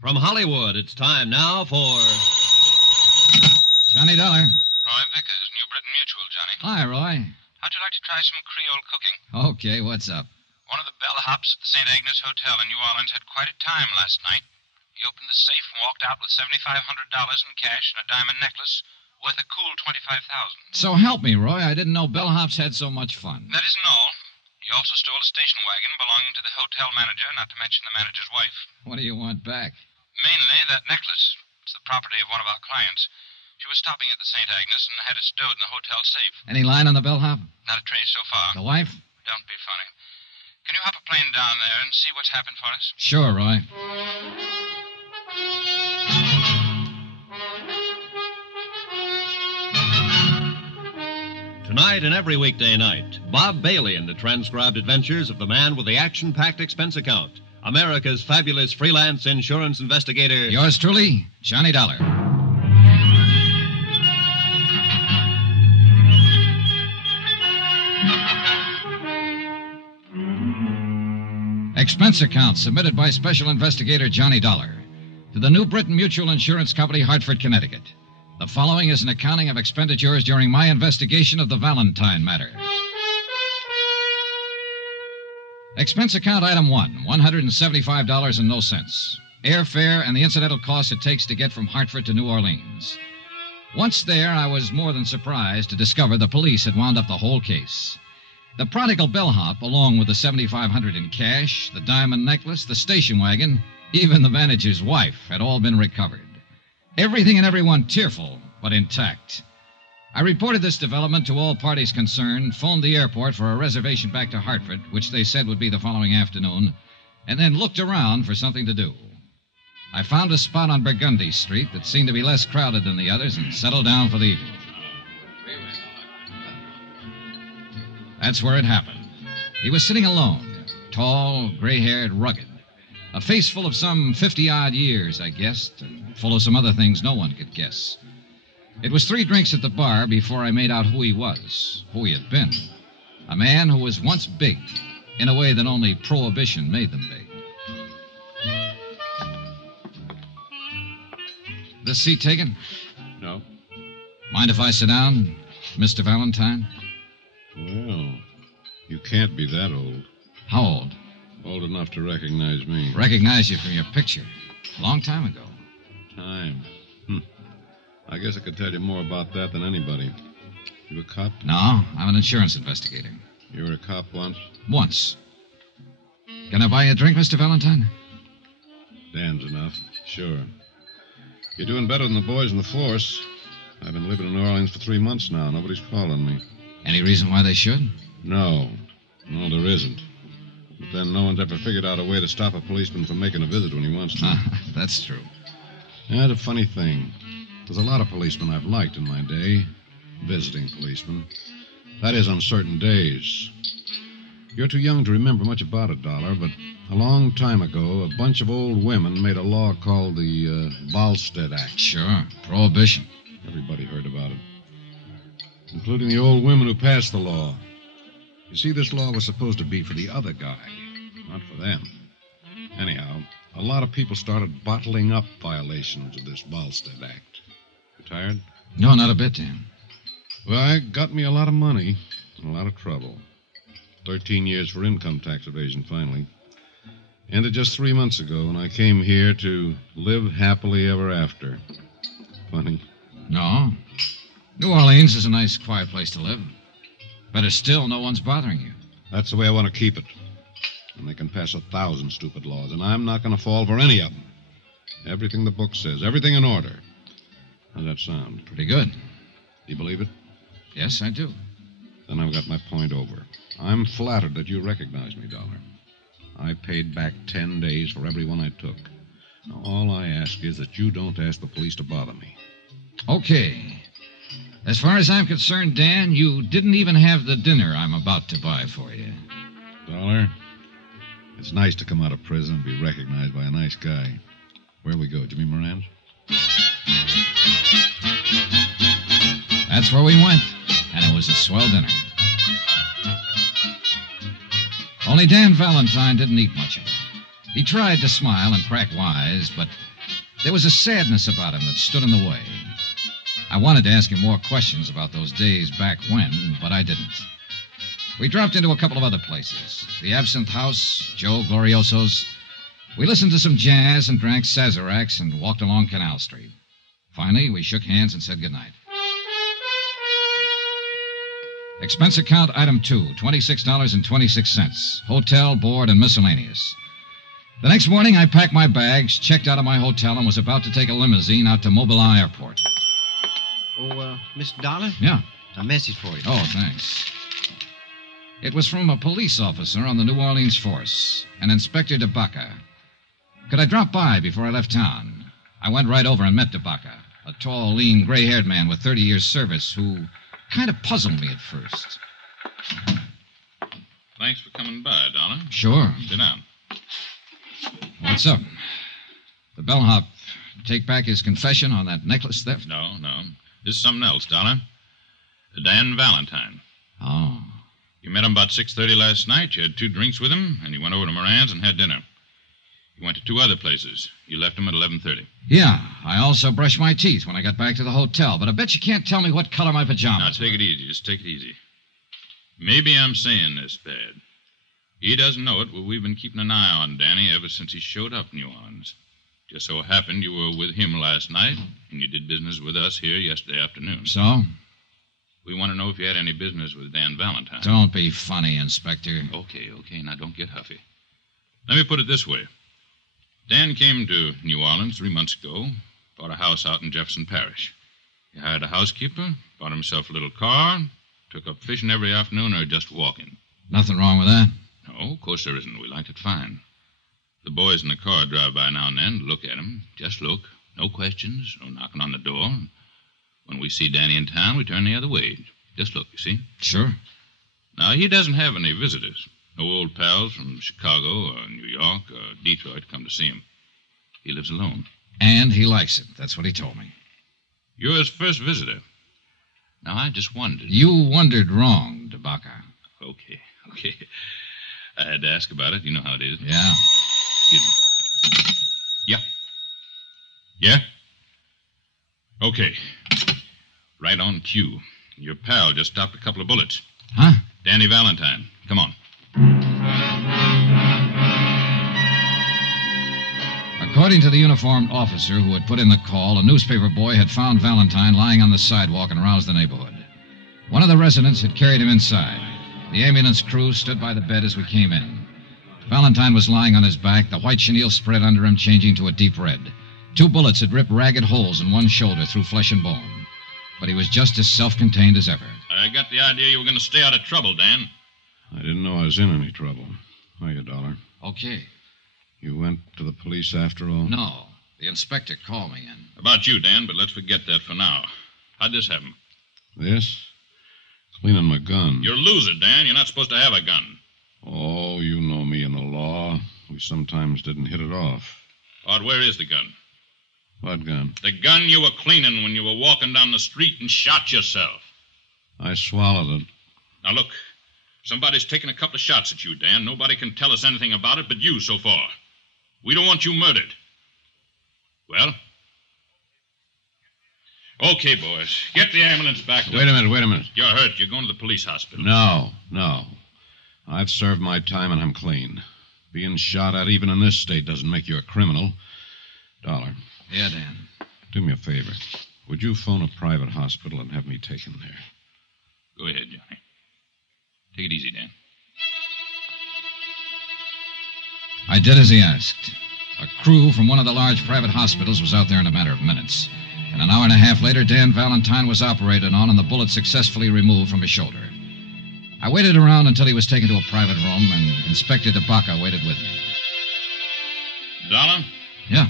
From Hollywood, it's time now for... Johnny Dollar. Roy Vickers, New Britain Mutual, Johnny. Hi, Roy. How'd you like to try some Creole cooking? Okay, what's up? One of the bellhops at the St. Agnes Hotel in New Orleans had quite a time last night. He opened the safe and walked out with $7,500 in cash and a diamond necklace worth a cool $25,000. So help me, Roy. I didn't know bellhops had so much fun. That isn't all. He also stole a station wagon belonging to the hotel manager, not to mention the manager's wife. What do you want back? Mainly that necklace. It's the property of one of our clients. She was stopping at the St. Agnes and had it stowed in the hotel safe. Any line on the bellhop? Not a trace so far. The wife? Don't be funny. Can you hop a plane down there and see what's happened for us? Sure, Roy. Tonight and every weekday night, Bob Bailey in the transcribed adventures of the man with the action-packed expense account, America's fabulous freelance insurance investigator. Yours truly, Johnny Dollar. Expense account submitted by Special Investigator Johnny Dollar to the New Britain Mutual Insurance Company, Hartford, Connecticut. The following is an accounting of expenditures during my investigation of the Valentine matter. Expense account item 1, $175 and no cents. Airfare and the incidental costs it takes to get from Hartford to New Orleans. Once there, I was more than surprised to discover the police had wound up the whole case. The prodigal bellhop, along with the $7,500 in cash, the diamond necklace, the station wagon, even the manager's wife, had all been recovered. Everything and everyone tearful, but intact. I reported this development to all parties concerned, phoned the airport for a reservation back to Hartford, which they said would be the following afternoon, and then looked around for something to do. I found a spot on Burgundy Street that seemed to be less crowded than the others and settled down for the evening. That's where it happened. He was sitting alone, tall, gray-haired, rugged. A face full of some 50-odd years, I guessed, and full of some other things no one could guess. It was 3 drinks at the bar before I made out who he was, who he had been. A man who was once big, in a way that only Prohibition made them big. This seat taken? No. Mind if I sit down, Mr. Valentine? Well, you can't be that old. How old? Old enough to recognize me. Recognize you from your picture. A long time ago. Time. I guess I could tell you more about that than anybody. You a cop? No, I'm an insurance investigator. You were a cop once? Once. Can I buy you a drink, Mr. Valentine? Dan's enough. Sure. You're doing better than the boys in the force. I've been living in New Orleans for 3 months now. Nobody's calling me. Any reason why they should? No. No, there isn't. But then no one's ever figured out a way to stop a policeman from making a visit when he wants to. That's true. Yeah, it's a funny thing. There's a lot of policemen I've liked in my day. Visiting policemen. That is, on certain days. You're too young to remember much about it, Dollar, but a long time ago, a bunch of old women made a law called the Volstead Act. Sure. Prohibition. Everybody heard about it. Including the old women who passed the law. You see, this law was supposed to be for the other guy, not for them. Anyhow, a lot of people started bottling up violations of this Volstead Act. You tired? No, not a bit, Dan. Well, it got me a lot of money and a lot of trouble. 13 years for income tax evasion, finally. Ended just 3 months ago when I came here to live happily ever after. Funny. No. New Orleans is a nice, quiet place to live. Better still, no one's bothering you. That's the way I want to keep it. And they can pass 1,000 stupid laws, and I'm not going to fall for any of them. Everything the book says, everything in order. How's that sound? Pretty good. You believe it? Yes, I do. Then I've got my point over. I'm flattered that you recognize me, Dollar. I paid back 10 days for every one I took. Now, all I ask is that you don't ask the police to bother me. Okay. As far as I'm concerned, Dan, you didn't even have the dinner I'm about to buy for you. Dollar, it's nice to come out of prison and be recognized by a nice guy. Where we go, Jimmy Moran's? That's where we went, and it was a swell dinner. Only Dan Valentine didn't eat much of it. He tried to smile and crack wise, but there was a sadness about him that stood in the way. I wanted to ask him more questions about those days back when, but I didn't. We dropped into a couple of other places. The Absinthe House, Joe Glorioso's. We listened to some jazz and drank Sazeracs and walked along Canal Street. Finally, we shook hands and said goodnight. Expense account item 2, $26.26. Hotel, board, and miscellaneous. The next morning, I packed my bags, checked out of my hotel, and was about to take a limousine out to Mobile Airport. Oh, Mr. Dollar? Yeah. A message for you. Oh, thanks. It was from a police officer on the New Orleans force, an Inspector DeBacca. Could I drop by before I left town? I went right over and met DeBacca, a tall, lean, gray-haired man with 30 years' service who kind of puzzled me at first. Thanks for coming by, Dollar. Sure. Sit down. What's up? The bellhop take back his confession on that necklace theft? No. This is something else, Dollar. Dan Valentine. Oh. You met him about 6:30 last night. You had 2 drinks with him, and you went over to Moran's and had dinner. You went to 2 other places. You left him at 11:30. Yeah, I also brushed my teeth when I got back to the hotel, but I bet you can't tell me what color my pajamas Now, take it easy. Just take it easy. Maybe I'm saying this bad. He doesn't know it, but we've been keeping an eye on Danny ever since he showed up in New Orleans. Just so happened you were with him last night, and you did business with us here yesterday afternoon. So? We want to know if you had any business with Dan Valentine. Don't be funny, Inspector. Okay. Now, don't get huffy. Let me put it this way. Dan came to New Orleans 3 months ago, bought a house out in Jefferson Parish. He hired a housekeeper, bought himself a little car, took up fishing every afternoon or just walking. Nothing wrong with that? No, of course there isn't. We liked it fine. The boys in the car drive by now and then to look at him. Just look. No questions, no knocking on the door. When we see Danny in town, we turn the other way. Just look, you see? Sure. Now, he doesn't have any visitors. No old pals from Chicago or New York or Detroit come to see him. He lives alone. And he likes it. That's what he told me. You're his first visitor. Now, I just wondered. You wondered wrong, DeBacca. Okay. I had to ask about it. You know how it is. Yeah. Excuse me. Yeah? Okay. Right on cue. Your pal just stopped a couple of bullets. Huh? Danny Valentine. Come on. According to the uniformed officer who had put in the call, a newspaper boy had found Valentine lying on the sidewalk and aroused the neighborhood. One of the residents had carried him inside. The ambulance crew stood by the bed as we came in. Valentine was lying on his back, the white chenille spread under him, changing to a deep red. 2 bullets had ripped ragged holes in one shoulder through flesh and bone. But he was just as self-contained as ever. I got the idea you were going to stay out of trouble, Dan. I didn't know I was in any trouble. Hiya, Dollar. Okay. You went to the police after all? No. The inspector called me in. About you, Dan, but let's forget that for now. How'd this happen? This? Cleaning my gun. You're a loser, Dan. You're not supposed to have a gun. Oh, you know me and the law. We sometimes didn't hit it off. Art, where is the gun? What gun? The gun you were cleaning when you were walking down the street and shot yourself. I swallowed it. Now, look. Somebody's taken a couple of shots at you, Dan. Nobody can tell us anything about it but you so far. We don't want you murdered. Well? Okay, boys. Get the ambulance back. Wait a minute. You're hurt. You're going to the police hospital. No. I've served my time and I'm clean. Being shot at even in this state doesn't make you a criminal. Dollar. Yeah, Dan. Do me a favor. Would you phone a private hospital and have me taken there? Go ahead, Johnny. Take it easy, Dan. I did as he asked. A crew from one of the large private hospitals was out there in a matter of minutes. And an hour and a half later, Dan Valentine was operated on and the bullet successfully removed from his shoulder. I waited around until he was taken to a private room, and Inspector DeBacca waited with me. Dollar? Yeah?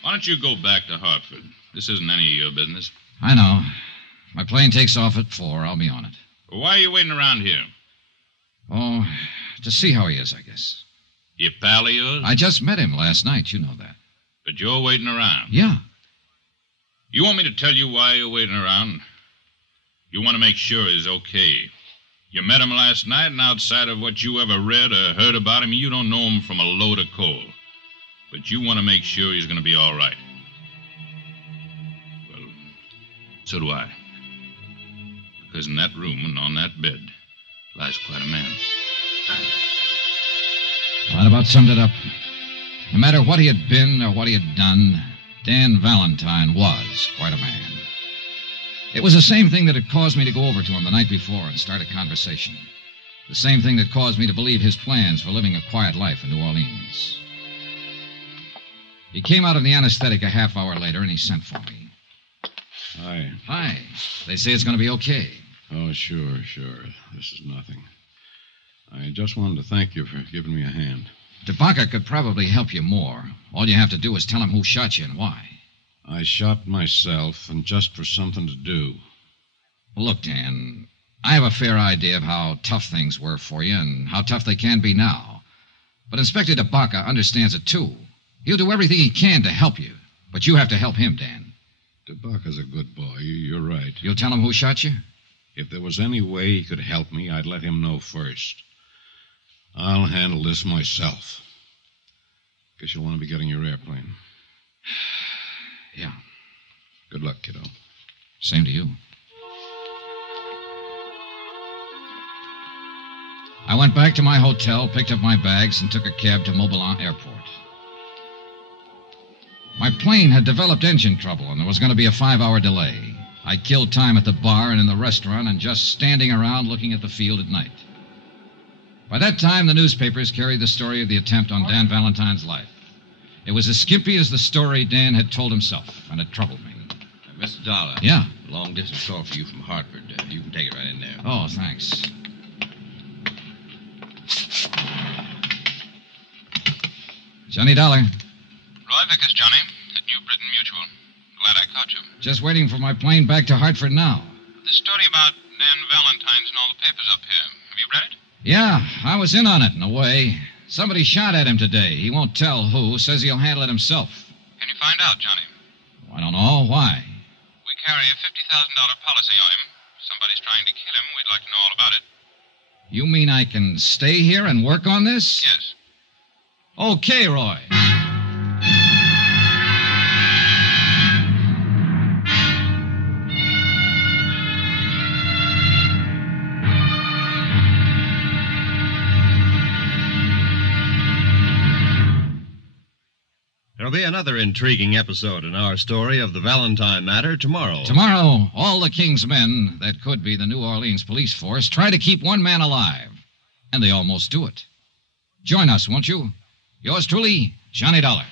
Why don't you go back to Hartford? This isn't any of your business. I know. My plane takes off at 4. I'll be on it. Well, why are you waiting around here? Oh, to see how he is, I guess. You pal of yours? I just met him last night. You know that. But you're waiting around? Yeah. You want me to tell you why you're waiting around? You want to make sure he's okay. You met him last night, and outside of what you ever read or heard about him, you don't know him from a load of coal. But you want to make sure he's going to be all right. Well, so do I. Because in that room and on that bed lies quite a man. Well, that about summed it up. No matter what he had been or what he had done, Dan Valentine was quite a man. It was the same thing that had caused me to go over to him the night before and start a conversation. The same thing that caused me to believe his plans for living a quiet life in New Orleans. He came out of the anesthetic a half hour later, and he sent for me. Hi. Hi. They say it's going to be okay. Oh, sure. This is nothing. I just wanted to thank you for giving me a hand. Tabaka could probably help you more. All you have to do is tell him who shot you and why. I shot myself, and just for something to do. Look, Dan, I have a fair idea of how tough things were for you and how tough they can be now. But Inspector Tabaka understands it, too. He'll do everything he can to help you. But you have to help him, Dan. Tabaka's a good boy. You're right. You'll tell him who shot you? If there was any way he could help me, I'd let him know first. I'll handle this myself. Guess you'll want to be getting your airplane. Yeah. Good luck, kiddo. Same to you. I went back to my hotel, picked up my bags, and took a cab to Mobilon Airport. My plane had developed engine trouble, and there was going to be a 5-hour delay. I killed time at the bar and in the restaurant and just standing around looking at the field at night. By that time, the newspapers carried the story of the attempt on Dan Valentine's life. It was as skimpy as the story Dan had told himself, and it troubled me. Mr. Dollar. Yeah? Long-distance call for you from Hartford. You can take it right in there. Oh, thanks. Johnny Dollar. Roy Vickers, Johnny, at New Britain Mutual. Glad I caught you. Just waiting for my plane back to Hartford now. This story about Dan Valentine's in all the papers up here. Have you read it? Yeah, I was in on it, in a way. Somebody shot at him today. He won't tell who. Says he'll handle it himself. Can you find out, Johnny? I don't know. Why? We carry a $50,000 policy on him. If somebody's trying to kill him, we'd like to know all about it. You mean I can stay here and work on this? Yes. Okay, Roy. There'll be another intriguing episode in our story of the Valentine matter tomorrow. Tomorrow, all the King's men, that could be the New Orleans police force, try to keep one man alive. And they almost do it. Join us, won't you? Yours truly, Johnny Dollar.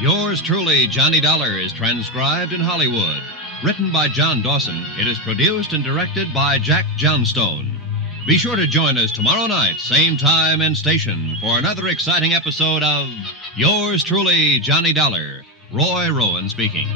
Yours truly, Johnny Dollar, is transcribed in Hollywood. Written by John Dawson, it is produced and directed by Jack Johnstone. Be sure to join us tomorrow night, same time and station, for another exciting episode of Yours truly, Johnny Dollar. Roy Rowan speaking.